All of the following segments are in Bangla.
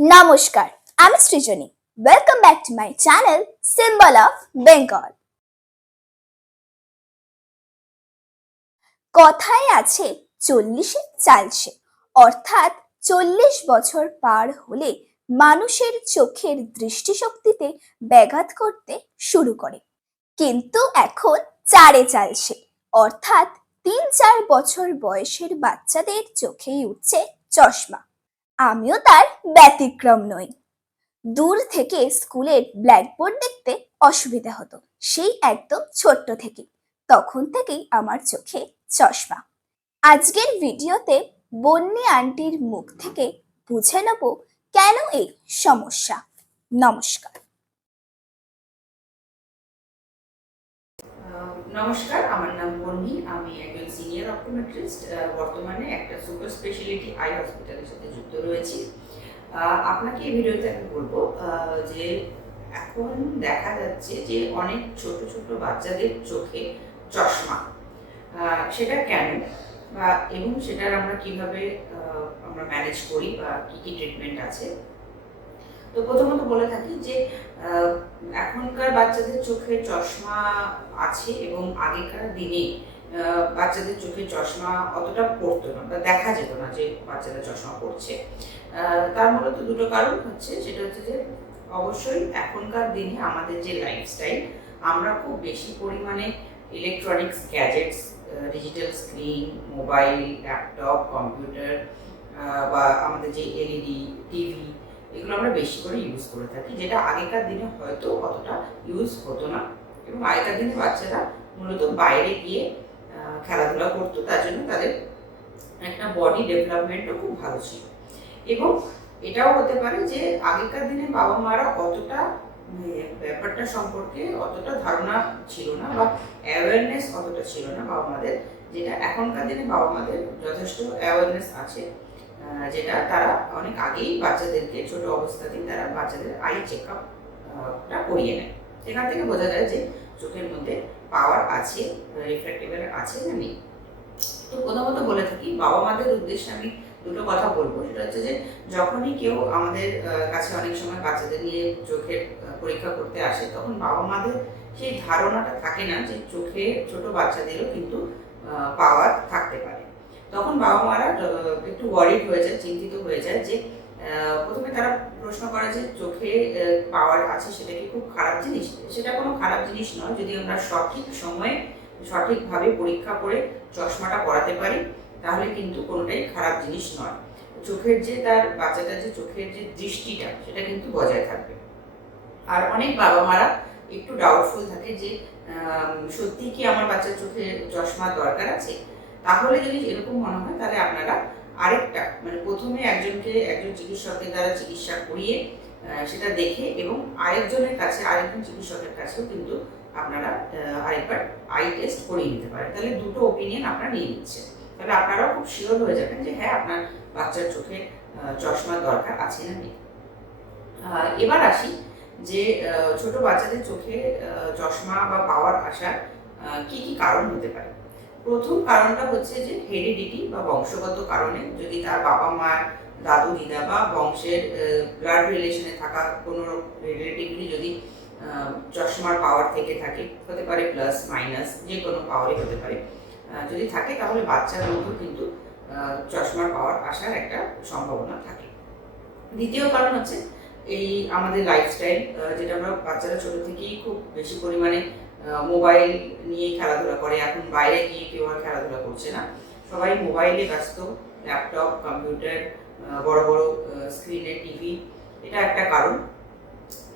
নমস্কার, আমি Srijani. Welcome back to my channel symbol of Bengal. কথায় আছে 40-এ চালছে, অর্থাৎ 40 বছর পার হলে মানুষের চোখের দৃষ্টিশক্তিতে ব্যাঘাত করতে শুরু করে। কিন্তু এখন 4-এ চালছে, অর্থাৎ 3-4 বছর বয়সের বাচ্চাদের চোখেই উঠছে চশমা। আমিও তার ব্যতিক্রম নই। দূর থেকে স্কুলের ব্ল্যাকবোর্ড দেখতে অসুবিধা হতো, সেই একদম ছোট্ট থেকে। তখন থেকেই আমার চোখে চশমা। আজকের ভিডিওতে বন্নি আন্টির মুখ থেকে বুঝে নেব কেন এই সমস্যা। নমস্কার। নমস্কার, আমার নাম বন্নি। আমি একজন সিনিয়র অপটোমেট্রিস্ট, বর্তমানে একটা সুপার স্পেশালিটি আই হসপিটালের সাথে যুক্ত রয়েছি। আপনাকে এই ভিডিওতে আমি বলবো যে এখন দেখা যাচ্ছে যে অনেক ছোট ছোট বাচ্চাদের চোখে চশমা। সেটা কেন বা এবং সেটার আমরা কিভাবে আমরা ম্যানেজ করি বা কি কি ট্রিটমেন্ট আছে। তো প্রথমত বলে থাকি যে এখনকার বাচ্চাদের চোখে চশমা আছে এবং আগেকার দিনে বাচ্চাদের চোখে চশমা অতটা পড়তো না বা দেখা যেত না যে বাচ্চারা চশমা পড়ছে। তার মূলত দুটো কারণ হচ্ছে, সেটা হচ্ছে যে অবশ্যই এখনকার দিনে আমাদের যে লাইফস্টাইল, আমরা খুব বেশি পরিমাণে electronics gadgets, digital screen, mobile, laptop, computer বা আমাদের যে এলইডি টিভি, এগুলো আমরা বেশি করে ইউজ করে থাকি, যেটা আগেকার দিনে হয়তো অতটা ইউজ হতো না। এবং আগেকার দিনে বাচ্চারা মূলত বাইরে গিয়ে খেলাধুলা করতো, তার জন্য তাদের একটা বডি ডেভেলপমেন্টও খুব ভালো ছিল। এবং এটাও হতে পারে যে আগেকার দিনে বাবা মারা অতটা ব্যাপারটা সম্পর্কে অতটা ধারণা ছিল না বা অ্যাওয়ারনেস অতটা ছিল না বাবা মাদের, যেটা এখনকার দিনে বাবা মাদের যথেষ্ট অ্যাওয়ারনেস আছে, যেটা তারা অনেক আগেই বাচ্চাদেরকে ছোট অবস্থাতেই তারা বাচ্চাদের আই চেক আপটা করিয়ে নেয়। সেখান থেকে বোঝা যায় যে চোখের মধ্যে পাওয়ার আছে, রিফ্র্যাক্টিভের আছে না নেই। তো প্রথমত বলে থাকি, বাবা মাদের উদ্দেশ্যে আমি দুটো কথা বলবো। সেটা হচ্ছে যে যখনই কেউ আমাদের কাছে অনেক সময় বাচ্চাদের নিয়ে চোখের পরীক্ষা করতে আসে, তখন বাবা মাদের সেই ধারণাটা থাকে না যে চোখে ছোট বাচ্চাদেরও কিন্তু পাওয়ার থাকতে পারে। তখন বাবা মারা একটু ওয়ারিড হয়ে যায়, চিন্তিত হয়ে যায় যে প্রথমে তারা প্রশ্ন করে যে চোখে পাওয়ার আছে সেটা কি খুব খারাপ জিনিস? সেটা কোনো খারাপ জিনিস নয়, যদি আমরা সঠিক সময়ে সঠিকভাবে পরীক্ষা করে চশমাটা পরাতে পারি, তাহলে কিন্তু কোনোটাই খারাপ জিনিস নয়। চোখের যে তার বাচ্চাটার যে চোখের যে দৃষ্টিটা, সেটা কিন্তু বজায় থাকবে। আর অনেক বাবা মারা একটু ডাউটফুল থাকে যে সত্যি কি আমার বাচ্চার চোখে চশমার দরকার আছে। তাহলে যদি এরকম মনে হয়, তাহলে আপনারা আরেকটা প্রথমে একজন চিকিৎসকের দ্বারা চিকিৎসা করিয়ে সেটা দেখে এবং আরেকজন চিকিৎসকের কাছেও কিন্তু আপনারা আরেকবার আই টেস্ট করিয়ে নিতে পারেন। তাহলে দুটো ওপিনিয়ন আপনারা নিয়ে নিচ্ছেন, তাহলে আপনারাও খুব শিওর হয়ে যাবেন যে হ্যাঁ, আপনার বাচ্চার চোখে চশমার দরকার আছে না নেই। এবার আসি যে ছোট বাচ্চাদের চোখে চশমা বা পাওয়ার আসার কি কি কারণ হতে পারে। প্রথম কারণটা হচ্ছে যে হেরিডিটি বা বংশগত কারণে, যদি তার বাবা মা, দাদু দিদা বা বংশের ব্লাড রিলেশনে থাকা কোনো রিলেটিভলি যদি চশমার পাওয়ার থেকে থাকে, হতে পারে প্লাস মাইনাস, যে কোনো পাওয়ারই হতে পারে, যদি থাকে, তাহলে বাচ্চার মধ্যেও কিন্তু চশমার পাওয়ার আসার একটা সম্ভাবনা থাকে। দ্বিতীয় কারণ হচ্ছে এই আমাদের লাইফস্টাইল, যেটা আমরা বাচ্চারা ছোট থেকেই খুব বেশি পরিমাণে মোবাইল নিয়ে খেলাধুলা করে। এখন বাইরে গিয়ে কেউ আর খেলাধুলা করছে না, সবাই মোবাইলে ব্যস্ত, ল্যাপটপ, কম্পিউটার, বড় বড় স্ক্রিনে টিভি, এটা একটা কারণ।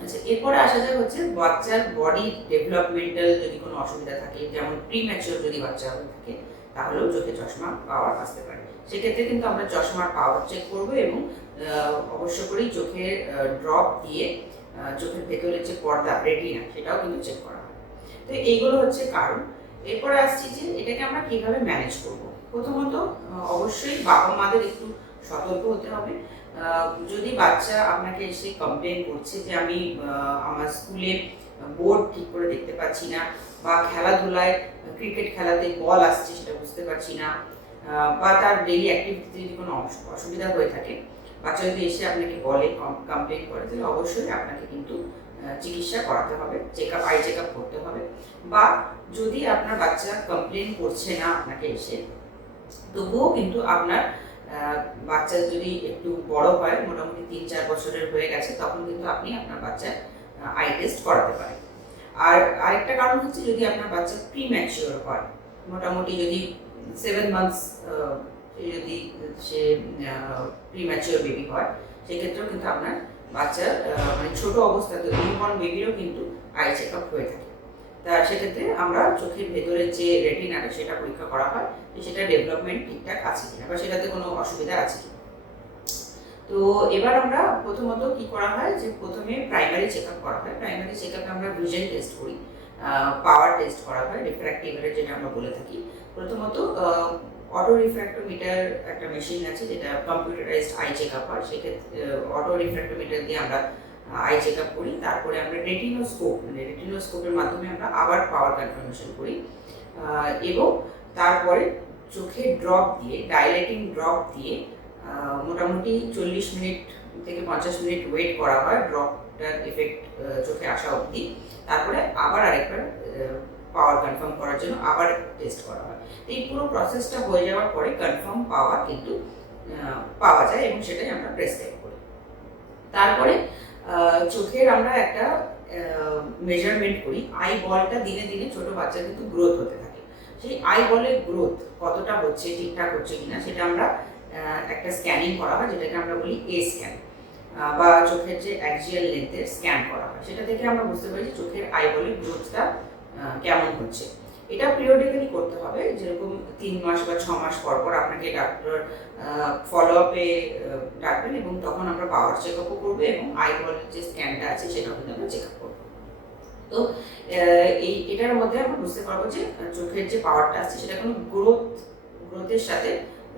আচ্ছা, এরপরে আসা যায় হচ্ছে বাচ্চার বডি ডেভেলপমেন্টাল যদি কোনো অসুবিধা থাকে, যেমন প্রিম্যাচিওর যদি বাচ্চা হয়ে থাকে, তাহলেও চোখে চশমা পাওয়ার আসতে পারে। সেক্ষেত্রে কিন্তু আমরা চশমার পাওয়ার চেক করবো এবং অবশ্য করেই চোখের ড্রপ দিয়ে চোখের ভেতরের যে পর্দা, রেটিনা, সেটাও কিন্তু চেক করা হয়। তো এইগুলো হচ্ছে কারণ। এরপরে আসছি যে এটাকে আমরা কিভাবে ম্যানেজ করব। প্রথমত অবশ্যই বাবা মাদের একটু সতর্ক হতে হবে। যদি বাচ্চা আপনাকে এসে কমপ্লেন করছে যে আমি আমার স্কুলে বোর্ড ঠিক করে দেখতে পাচ্ছি না, বা খেলাধুলায় ক্রিকেট খেলাতে বল আসছে সেটা বুঝতে পারছি না, বা তার ডেইলি অ্যাক্টিভিটিতে যদি কোনো অসুবিধা হয়ে থাকে, বাচ্চা যদি এসে আপনাকে বলে, কমপ্লেন করে, তাহলে অবশ্যই আপনাকে কিন্তু চিকিৎসা করাতে হবে, আই চেক আপ করতে হবে। বা যদি আপনার বাচ্চা কমপ্লেন করছে না আপনাকে এসে, তবুও কিন্তু আপনার বাচ্চা যদি একটু বড় হয়, মোটামুটি 3-4 বছরের হয়ে গেছে, তখন কিন্তু আপনি আপনার বাচ্চার আই টেস্ট করাতে পারেন। আর আরেকটা কারণ হচ্ছে যদি আপনার বাচ্চা প্রিম্যাচিওর হয়, মোটামুটি যদি 7 মান্থস যদি সে প্রিম্যাচিওর বেবি হয়, সেক্ষেত্রেও কিন্তু আপনার বাচ্চার মানে ছোট অবস্থাতে নিউবর্ন বেবিরও কিন্তু আই চেক আপ হয়ে থাকে। তা সেক্ষেত্রে আমরা চোখের ভেতরে যে রেটিনাটা সেটা পরীক্ষা করা হয় যে সেটা ডেভেলপমেন্ট ঠিকঠাক আছে কিনা বা সেটাতে কোনো অসুবিধা আছে কিনা। তো এবার আমরা প্রথমত কি করা হয় যে প্রথমে প্রাইমারি চেক আপ করা হয়। প্রাইমারি চেক আপে আমরা ভিশন টেস্ট করি, পাওয়ার টেস্ট করা হয়, রিফ্র্যাক্টিভারের যেটা আমরা বলে থাকি। প্রথমত অটো রিফ্র্যাক্টোমিটার একটা মেশিন আছে যেটা কম্পিউটারাইজড আই চেক আপ হয়, সেক্ষেত্রে অটো রিফ্র্যাক্টোমিটার দিয়ে আমরা আই চেক আপ করি। তারপরে আমরা রেটিনোস্কোপের মাধ্যমে আমরা আবার পাওয়ার কনফার্মেশন করি এবং তারপরে চোখে ড্রপ দিয়ে, ডাইলেটিং ড্রপ দিয়ে মোটামুটি 40 মিনিট থেকে 50 মিনিট ওয়েট করা হয় ড্রপটার এফেক্ট চোখে আসা অবধি। তারপরে আবার আরেকবার পাওয়ার কনফার্ম করার জন্য আবার টেস্ট করা হয়। এই পুরো প্রসেসটা হয়ে যাওয়ার পরে কনফার্ম পাওয়ার কিন্তু পাওয়া যায় এবং সেটাই আমরা প্রেসক্রাইব করি। তারপরে চোখের আমরা একটা মেজারমেন্ট করি, আই বলটা দিনে দিনে ছোট বাচ্চার কিন্তু গ্রোথ হতে থাকে। সেই আই বলের গ্রোথ কতটা হচ্ছে, ঠিকঠাক হচ্ছে কিনা, সেটা আমরা একটা স্ক্যানিং করা হয়, যেটাকে আমরা বলি এ স্ক্যান বা চোখের যে অ্যাক্সিয়াল লেন্থের স্ক্যান করা হয়। সেটা থেকে আমরা বুঝতে পারি যে চোখের আই বলের গ্রোথটা কেমন হচ্ছে। এটা পিরিয়ডিক্যালি করতে হবে, যেরকম 3 মাস বা 6 মাস পর পর আপনাকে ডাক্তার ফলো আপে ডাকবেন এবং তখন আমরা পাওয়ার চেক আপও করবো এবং আই বলের যে স্ক্যানটা আছে সেটাও কিন্তু আমরা চেক আপ করবো। তো এটার মধ্যে আমরা বুঝতে পারবো যে চোখের যে পাওয়ারটা আছে সেটা কোনো গ্রোথের সাথে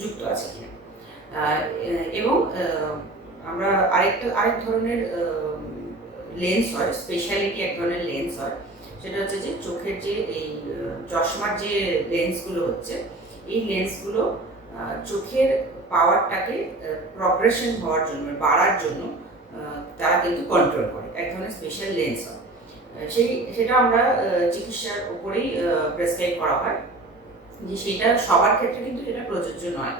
যুক্ত আছে কিনা। এবং আমরা আরেক ধরনের লেন্স হয়, স্পেশালিটি এক ধরনের লেন্স হয়, সেটা হচ্ছে যে চোখের যে এই চশমার যে লেন্সগুলো হচ্ছে, এই লেন্সগুলো চোখের পাওয়ারটাকে প্রগ্রেশন হওয়ার জন্য, বাড়ার জন্য তারা কিন্তু কন্ট্রোল করে। এক ধরনের স্পেশাল লেন্স হয়, সেটা আমরা চিকিৎসার উপরেই প্রেসক্রাইব করা হয়, যে সেটা সবার ক্ষেত্রে কিন্তু এটা প্রযোজ্য নয়।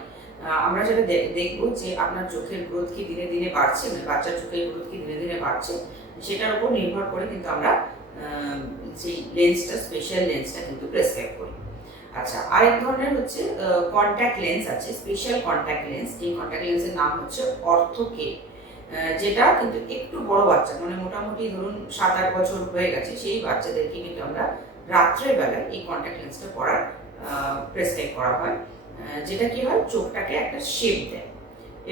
আমরা যেটা দেখবো যে আপনার চোখের গ্রোথ কি দিনে দিনে বাড়ছে, মানে বাচ্চার চোখের গ্রোথ কি দিনে দিনে বাড়ছে, সেটার উপর নির্ভর করে কিন্তু আমরা সেই লেন্সটা, স্পেশাল লেন্সটা কিন্তু প্রেসক্রাইব করি। আচ্ছা, আরেক ধরনের হচ্ছে কন্ট্যাক্ট লেন্স আছে, স্পেশাল কন্ট্যাক্ট লেন্স। এই কন্ট্যাক্ট লেন্সের নাম হচ্ছে অর্থোকে, যেটা কিন্তু একটু বড় বাচ্চা, মানে মোটামুটি ধরুন 7-8 বছর হয়ে গেছে, সেই বাচ্চাদেরকে কিন্তু আমরা রাত্রের বেলায় এই কন্ট্যাক্ট লেন্সটা পরার প্রেসক্রাইব করা হয়, যেটা কি হয়, চোখটাকে একটা শেপ দেয়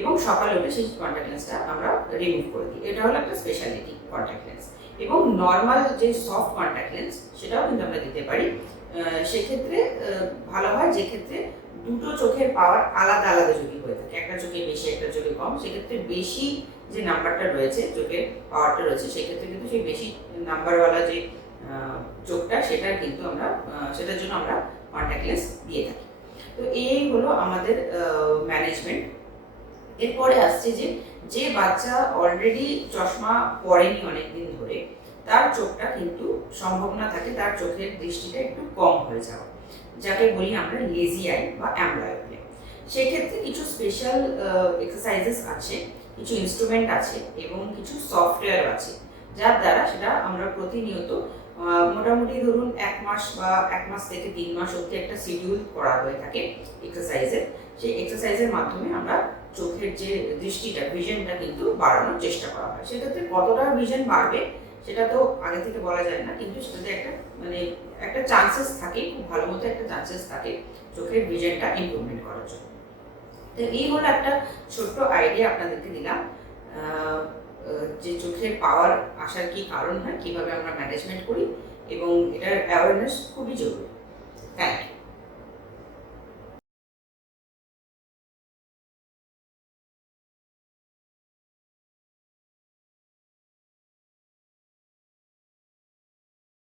এবং সকালে উঠে সেই কন্ট্যাক্ট লেন্সটা আমরা রিমুভ করে দিই। এটা হলো একটা স্পেশালিটি কন্ট্যাক্ট লেন্স। এবং নর্মাল যে সফট কন্ট্যাক্ট লেন্স সেটাও কিন্তু আমরা দিতে পারি। সেক্ষেত্রে ভালো হয় যে ক্ষেত্রে দুটো চোখের পাওয়ার আলাদা আলাদা যদি হয়ে থাকে, একটা চোখে বেশি একটা চোখে কম, সেক্ষেত্রে বেশি যে নাম্বারটা রয়েছে, চোখের পাওয়ারটা রয়েছে, সেক্ষেত্রে কিন্তু সেই বেশি নাম্বারওয়ালা যে চোখটা, সেটার কিন্তু আমরা সেটার জন্য আমরা কন্ট্যাক্ট লেন্স দিয়ে থাকি। তো এই হলো আমাদের ম্যানেজমেন্ট। এরপরে আসছে যে বাচ্চা অলরেডি চশমা পরেনি অনেকদিন ধরে, তার চোখটা কিন্তু সম্ভাবনা থাকে তার চোখের দৃষ্টিটা একটু কম হয়ে যাওয়া, যাকে বলি আমরা লেজি আই বা অ্যামব্লায়োপিয়া। সেক্ষেত্রে কিছু স্পেশাল এক্সারসাইজেস আছে, কিছু ইনস্ট্রুমেন্ট আছে এবং কিছু সফটওয়্যার আছে, যার দ্বারা সেটা আমরা প্রতিনিয়ত মোটামুটি ধরুন 1 মাস বা 1 মাস থেকে 3 মাস অবধি একটা শিডিউল করা হয়ে থাকে এক্সারসাইজের। সেই এক্সারসাইজের মাধ্যমে আমরা চোখের যে দৃষ্টিটা, ভিশনটা কিন্তু বাড়ানোর চেষ্টা করা হয়। সেক্ষেত্রে কতটা ভিশন বাড়বে সেটা তো আগে থেকে বলা যায় না, কিন্তু সেটাতে একটা চান্সেস থাকে, খুব ভালো মতো একটা চান্সেস থাকে চোখের ভিশনটা ইমপ্রুভমেন্ট করার জন্য। তো এই হলো একটা ছোট্ট আইডিয়া আপনাদেরকে দিলাম যে চোখের পাওয়ার আসার কি কারণ হয়, কিভাবে আমরা ম্যানেজমেন্ট করি, এবং এটার অ্যাওয়ারনেস খুবই জরুরি। Thank you.